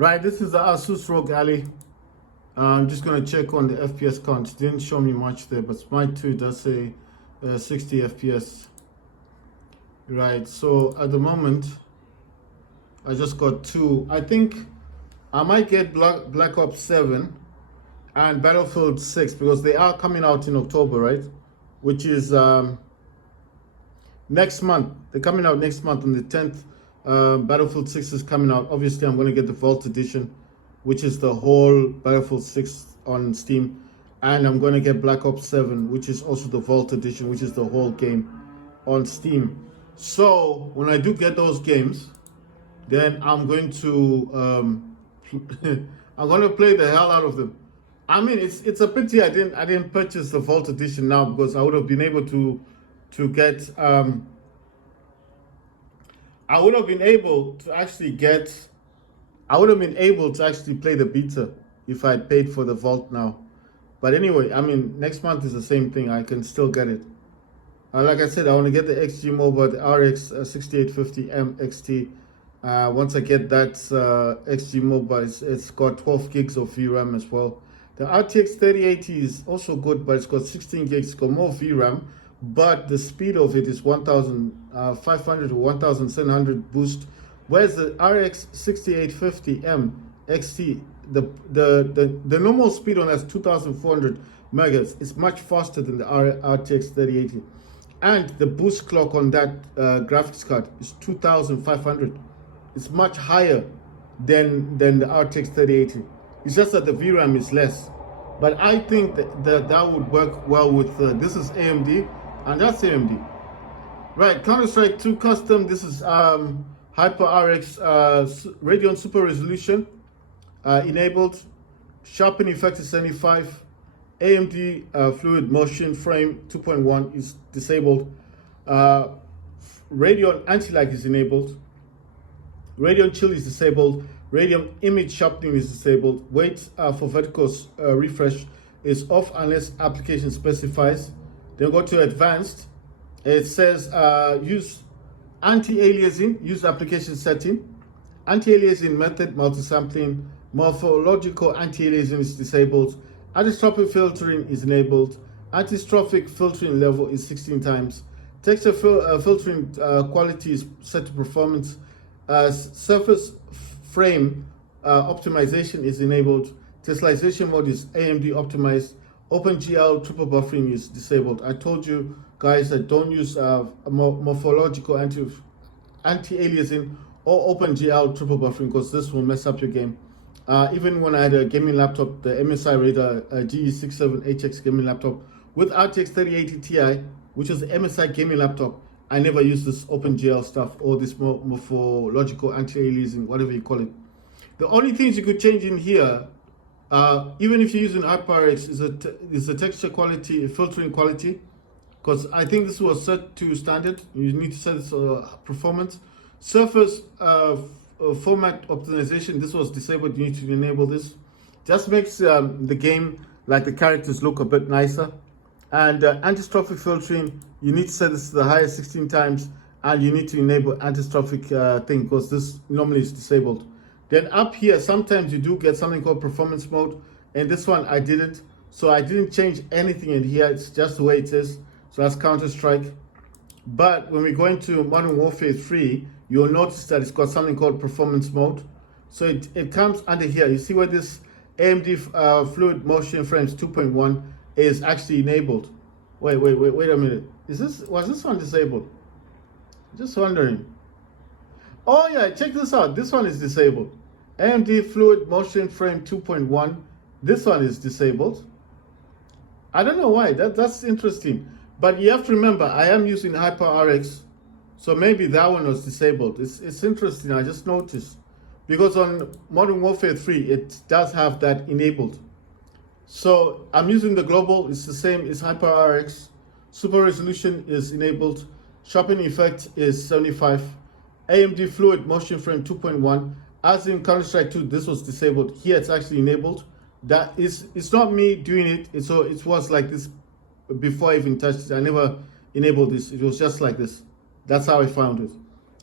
Right, this is the Asus ROG Ally. I'm just going to check on the FPS count. It didn't show me much there, but Smite 2 does say 60 FPS. Right, so at the moment, I just got two. I think I might get Black Ops 7 and Battlefield 6 because they are coming out in October, right? Which is next month. They're coming out next month on the 10th. Battlefield 6 is coming out. Obviously, I'm going to get the Vault Edition, which is the whole Battlefield 6 on Steam. And I'm going to get Black Ops 7, which is also the Vault Edition, which is the whole game on Steam. So, when I do get those games, then I'm going to I'm going to play the hell out of them. I mean, it's a pity I didn't purchase the Vault Edition now, because I would have been able to get I would have been able to actually play the beta if I had paid for the Vault now. But anyway, I mean, next month is the same thing. I can still get it. Like I said, I want to get the XG Mobile, the RX 6850M XT. Once I get that XG Mobile, it's got 12 gigs of VRAM as well. The RTX 3080 is also good, but it's got 16 gigs. It's got more VRAM, but the speed of it is 1500 to 1700 boost. Whereas the RX 6850M XT, the normal speed on that is 2400 megahertz. It's much faster than the RTX 3080. And the boost clock on that graphics card is 2500. It's much higher than the RTX 3080. It's just that the VRAM is less. But I think that would work well with, this is AMD, and that's AMD. Right, Counter-Strike 2 Custom, this is HyperRX Radeon Super Resolution enabled. Sharpen effect is 75. AMD Fluid Motion Frame 2.1 is disabled. Radeon Anti-Lag is enabled. Radeon Chill is disabled. Radeon Image Sharpening is disabled. Wait for vertical refresh is off unless application specifies. Then go to Advanced. It says use anti-aliasing, use application setting. Anti-aliasing method, multi-sampling. Morphological anti-aliasing is disabled. Anisotropic filtering is enabled. Anisotropic filtering level is 16 times. Texture filtering quality is set to performance. Surface frame optimization is enabled. Tessellation mode is AMD optimized. OpenGL triple buffering is disabled. I told you guys that don't use morphological anti-aliasing or OpenGL triple buffering, because this will mess up your game. Even when I had a gaming laptop, the MSI Raider GE67HX gaming laptop with RTX 3080 Ti, which is the MSI gaming laptop, I never used this OpenGL stuff or this morphological anti-aliasing, whatever you call it. The only things you could change in here, even if you're using HyperX, is the texture quality, filtering quality, because I think this was set to standard. You need to set this performance. Surface format optimization, this was disabled. You need to enable this. Just makes the game, like the characters, look a bit nicer. And anisotropic filtering, you need to set this to the highest 16 times, and you need to enable anisotropic thing, because this normally is disabled. Then up here, sometimes you do get something called performance mode, and this one I didn't. So I didn't change anything in here. It's just the way it is. So that's Counter-Strike. But when we go into Modern Warfare 3, you'll notice that it's got something called performance mode. So it comes under here. You see where this AMD Fluid Motion Frames 2.1 is actually enabled. Wait a minute. Was this one disabled? Just wondering. Oh yeah, check this out. This one is disabled. AMD Fluid Motion Frame 2.1. This one is disabled. I don't know why. That's interesting. But you have to remember, I am using HyperRX, so maybe that one was disabled. It's interesting. I just noticed, because on Modern Warfare 3 it does have that enabled. So I'm using the global. It's the same. It's HyperRX. Super Resolution is enabled. Sharpening effect is 75. AMD Fluid Motion Frame 2.1. As in Counter-Strike 2, this was disabled. Here it's actually enabled. It's not me doing it. So it was like this before I even touched it. I never enabled this. It was just like this. That's how I found it.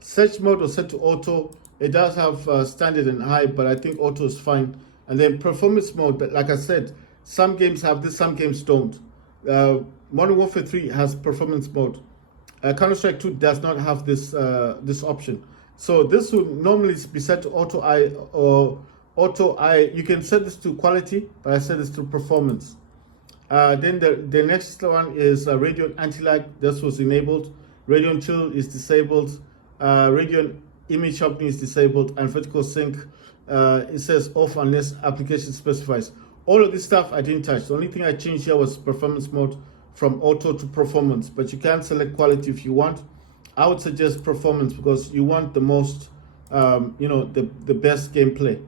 Search mode was set to auto. It does have standard and high, but I think auto is fine. And then performance mode, but like I said, some games have this, some games don't. Modern Warfare 3 has performance mode. Counter-Strike 2 does not have this option. So this would normally be set to auto I or auto I. You can set this to quality, but I set this to performance. Then the next one is Radeon Anti-Lag. This was enabled. Radeon Chill is disabled. Radeon Image Sharpening is disabled, and vertical sync it says off unless application specifies. All of this stuff I didn't touch. The only thing I changed here was performance mode from auto to performance, but you can select quality if you want. I would suggest performance because you want the most, the best gameplay.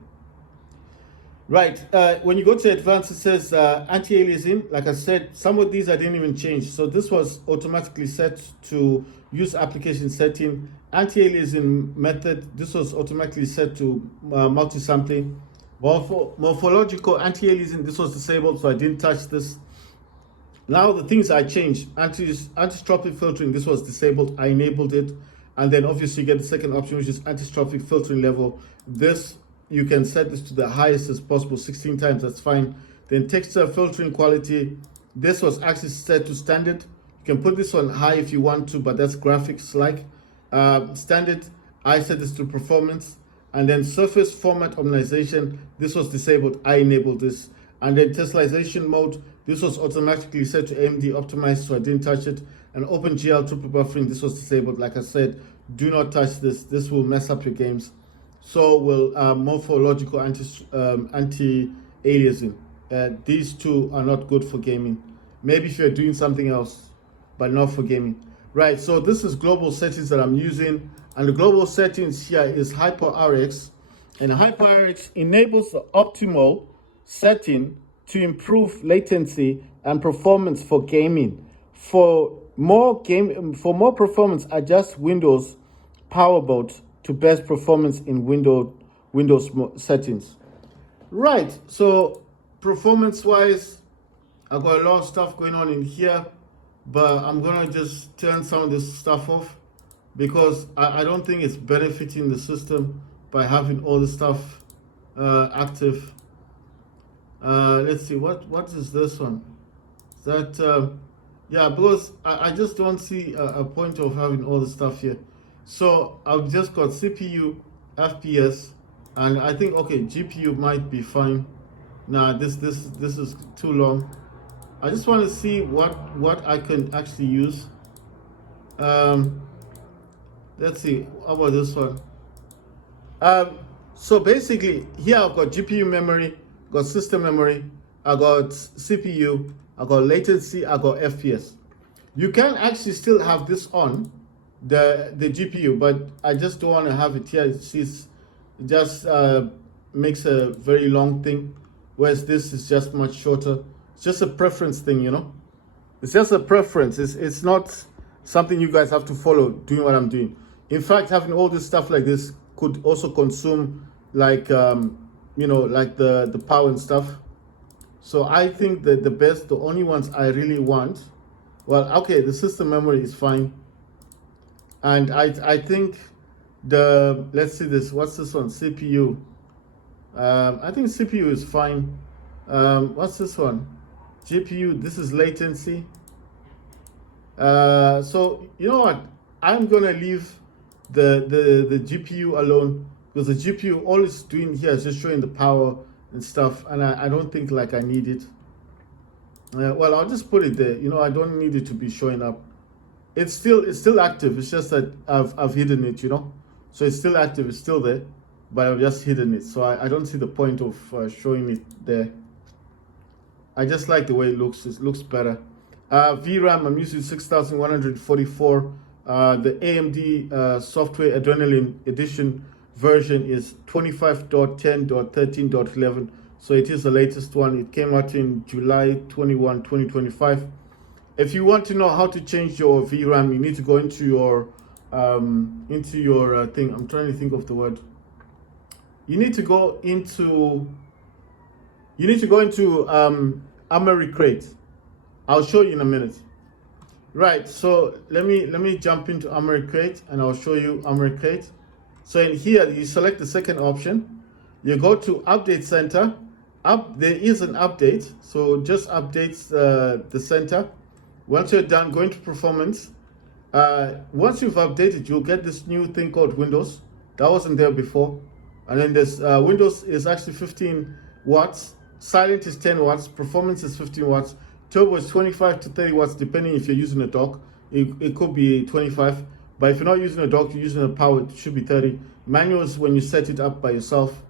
Right, when you go to advanced, it says anti-aliasing. Like I said, some of these I didn't even change. So this was automatically set to use application setting. Anti-aliasing method, this was automatically set to multi-sampling. Morphological anti-aliasing, this was disabled, so I didn't touch this. Now the things I changed, anisotropic filtering, this was disabled, I enabled it. And then obviously you get the second option, which is anisotropic filtering level. This, you can set this to the highest as possible, 16 times, that's fine. Then texture filtering quality, this was actually set to standard. You can put this on high if you want to, but that's graphics like. Standard, I set this to performance. And then surface format optimization, this was disabled, I enabled this. And then tessellation mode, this was automatically set to AMD optimized, so I didn't touch it. And OpenGL triple buffering, this was disabled. Like I said, do not touch this. This will mess up your games. So will morphological anti-aliasing. These two are not good for gaming. Maybe if you're doing something else, but not for gaming. Right, so this is global settings that I'm using. And the global settings here is HyperRX. And HyperRX enables the optimal setting to improve latency and performance for gaming. For more performance, adjust Windows power boot to best performance in Windows settings. Right, so performance-wise, I've got a lot of stuff going on in here, but I'm gonna just turn some of this stuff off because I don't think it's benefiting the system by having all the stuff active. Let's see, what is this one? Is that, yeah, because I just don't see a point of having all the stuff here. So I've just got CPU, FPS, and I think, okay, GPU might be fine. Nah, this is too long. I just want to see what I can actually use. Let's see, how about this one? So basically, here I've got GPU memory, got system memory, I got CPU, I got latency, I got FPS. You can actually still have this on the GPU, but I just don't want to have it here. It just makes a very long thing, whereas this is just much shorter. It's just a preference thing, you know. It's just a preference. It's not something you guys have to follow doing what I'm doing. In fact, having all this stuff like this could also consume like like the power and stuff. So I think that the only ones I really want, well, okay, the system memory is fine. And I think let's see this, what's this one, CPU. I think CPU is fine. What's this one? GPU, this is latency. So you know what? I'm gonna leave the GPU alone because the GPU, all it's doing here is just showing the power and stuff, and I don't think like I need it. Well, I'll just put it there. You know, I don't need it to be showing up. It's still active. It's just that I've hidden it. You know, so it's still active. It's still there, but I've just hidden it. So I don't see the point of showing it there. I just like the way it looks. It looks better. VRAM, I'm using 6144. The AMD software Adrenaline edition version is 25.10.13.11. So it is the latest one. It came out in July 21, 2025. If you want to know how to change your VRAM, you need to go into your thing. I'm trying to think of the word. You need to go into Armory Crate. I'll show you in a minute. Right, so let me jump into Armory Crate and I'll show you Armory Crate. So in here, you select the second option. You go to Update Center. There is an update, so just updates the center. Once you're done, go into Performance. Once you've updated, you'll get this new thing called Windows. That wasn't there before. And then this Windows is actually 15 watts. Silent is 10 watts. Performance is 15 watts. Turbo is 25 to 30 watts, depending if you're using a dock. It could be 25. But if you're not using a dock, you're using a power, it should be 30. Manuals when you set it up by yourself.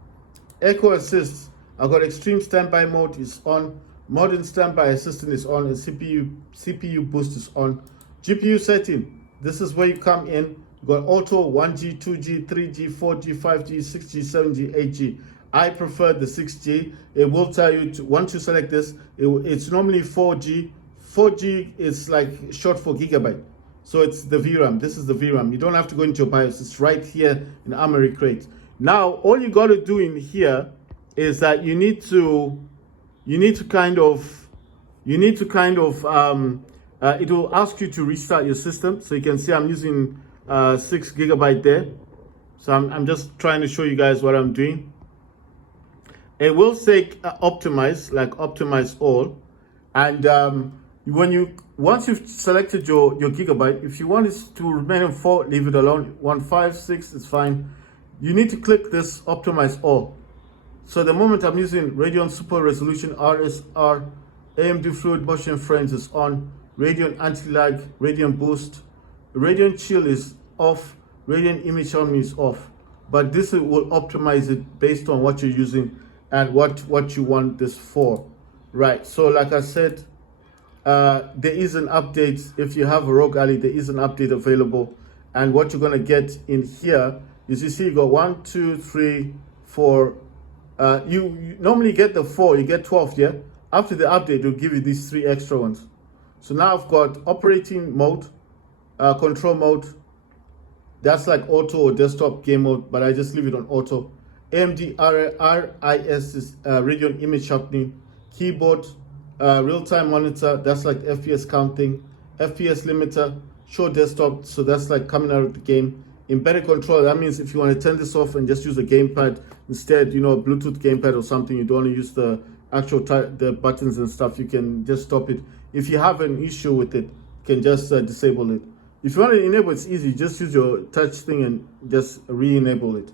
Echo Assist, I've got Extreme Standby Mode is on. Modern Standby Assistant is on. And CPU Boost is on. GPU setting, this is where you come in. You got Auto, 1G, 2G, 3G, 4G, 5G, 6G, 7G, 8G. I prefer the 6G. It will tell you, once you select this, it's normally 4G. 4G is like short for gigabyte. So it's the VRAM. This is the VRAM. You don't have to go into your BIOS. It's right here in Armory Crate. Now, all you got to do in here is that you need to kind of, it will ask you to restart your system. So you can see I'm using 6 gigabyte there. So I'm just trying to show you guys what I'm doing. It will say optimize, like optimize all. And once you've selected your gigabyte, if you want it to remain in 4, leave it alone. 1, 5, 6, it's fine. You need to click this optimize all. So the moment I'm using Radeon Super Resolution RSR, AMD Fluid Motion Frames is on, Radeon Anti-Lag, Radeon Boost, Radeon Chill is off, Radeon Image Harmony is off. But this will optimize it based on what you're using and what you want this for. Right, so like I said, there is an update. If you have a ROG Ally, there is an update available. And what you're gonna get in here is, you see you got 1, 2, 3, 4. You normally get the 4, you get 12, yeah? After the update, it'll give you these 3 extra ones. So now I've got operating mode, control mode. That's like auto or desktop game mode, but I just leave it on auto. AMD RIS is Radeon Image Sharpening. Keyboard, real-time monitor, that's like FPS counting. FPS limiter, show desktop, so that's like coming out of the game. Embedded controller, that means if you want to turn this off and just use a gamepad instead, you know, a Bluetooth gamepad or something, you don't want to use the actual the buttons and stuff, you can just stop it. If you have an issue with it, you can just disable it. If you want to enable, it's easy, just use your touch thing and just re-enable it.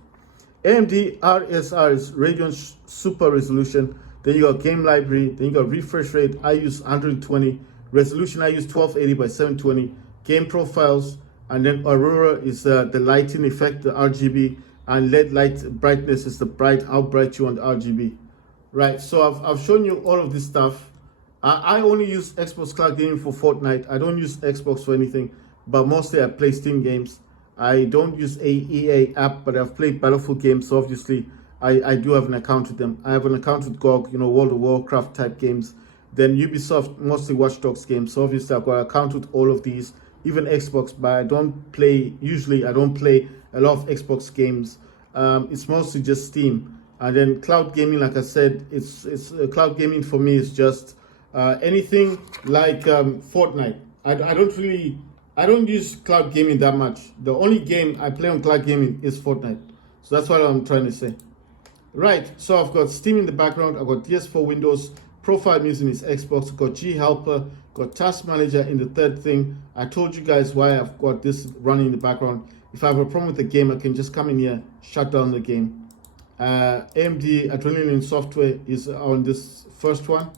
AMD RSR is Radeon Super Resolution. Then you got game library, then you got refresh rate. I use 120. Resolution, I use 1280 by 720. Game profiles, and then Aurora is the lighting effect, the RGB, and LED light brightness is how bright you want the RGB. Right, so I've shown you all of this stuff. I only use Xbox Cloud Gaming for Fortnite. I don't use Xbox for anything, but mostly I play Steam games. I don't use a EA app, but I've played Battlefield games, so obviously I do have an account with them. I have an account with GOG, you know, World of Warcraft type games. Then Ubisoft, mostly Watch Dogs games. So obviously I've got an account with all of these, even Xbox, but I don't play a lot of Xbox games. It's mostly just Steam. And then cloud gaming, like I said, it's cloud gaming for me is just anything like Fortnite. I don't use cloud gaming that much. The only game I play on cloud gaming is Fortnite. So that's what I'm trying to say. Right, so I've got Steam in the background, I've got DS4 Windows, profile I'm using is Xbox, I've got G Helper, got Task Manager in the third thing. I told you guys why I've got this running in the background. If I have a problem with the game, I can just come in here, shut down the game. AMD Adrenaline software is on this first one.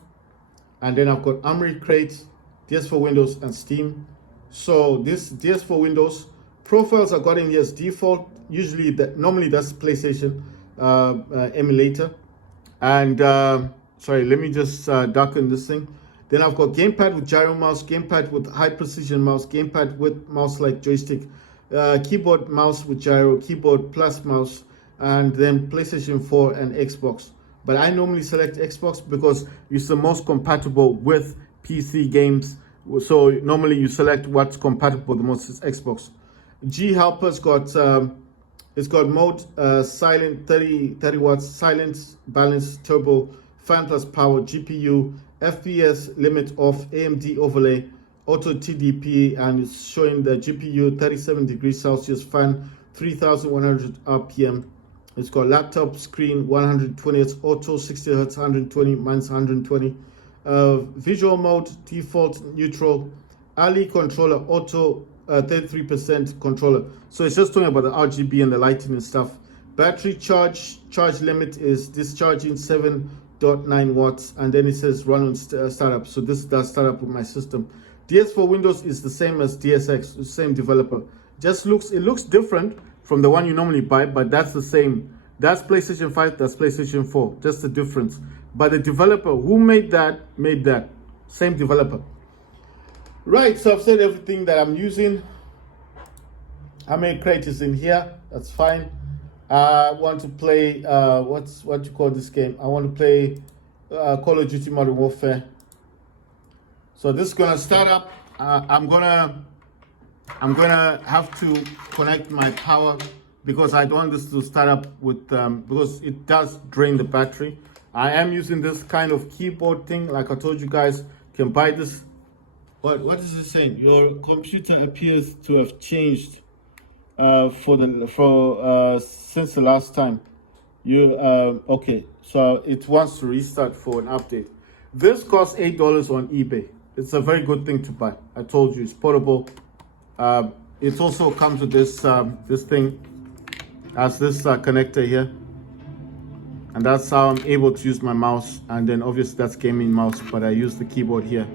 And then I've got Armory Crate, DS4 Windows, and Steam. So this DS4 Windows, profiles I got in here as default. Usually, normally that's PlayStation emulator. And sorry, let me just darken this thing. Then I've got gamepad with gyro mouse, gamepad with high precision mouse, gamepad with mouse like joystick, keyboard mouse with gyro, keyboard plus mouse, and then PlayStation 4 and Xbox. But I normally select Xbox because it's the most compatible with PC games. So normally you select what's compatible the most is Xbox. G Helper's got it's got mode silent 30 watts, silence, balance, turbo, fan plus power, GPU, FPS limit off, AMD overlay, auto TDP, and it's showing the GPU 37 degrees Celsius, fan 3100 RPM. It's got laptop screen 120 Hz, auto 60 Hz, 120, mine's 120. Visual mode, default, neutral. Ally controller, auto 33% controller. So it's just talking about the RGB and the lighting and stuff. Battery charge limit is discharging 7.9 watts, and then it says run on startup. So this does start up with my system. DS for Windows is the same as DSX, the same developer. It looks different from the one you normally buy, but that's the same. That's PlayStation 5, that's PlayStation 4, just the difference. But the developer who made that, same developer. Right, so I've said everything that I'm using. How many crates is in here? That's fine. I want to play, what you call this game? I want to play Call of Duty Modern Warfare. So this is gonna start up. I'm gonna have to connect my power because I don't want this to start up with because it does drain the battery. I am using this kind of keyboard thing, like I told you guys. You can buy this. What is it saying? Your computer appears to have changed since the last time. Okay, so it wants to restart for an update. This costs $8 on eBay. It's a very good thing to buy. I told you, it's portable. It also comes with this this thing, has this connector here, and that's how I'm able to use my mouse. And then obviously that's gaming mouse, but I use the keyboard here.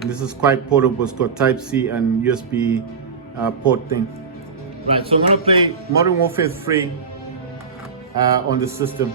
And this is quite portable. It's got Type-C and USB port thing. Right, so I'm gonna play Modern Warfare 3 on the system.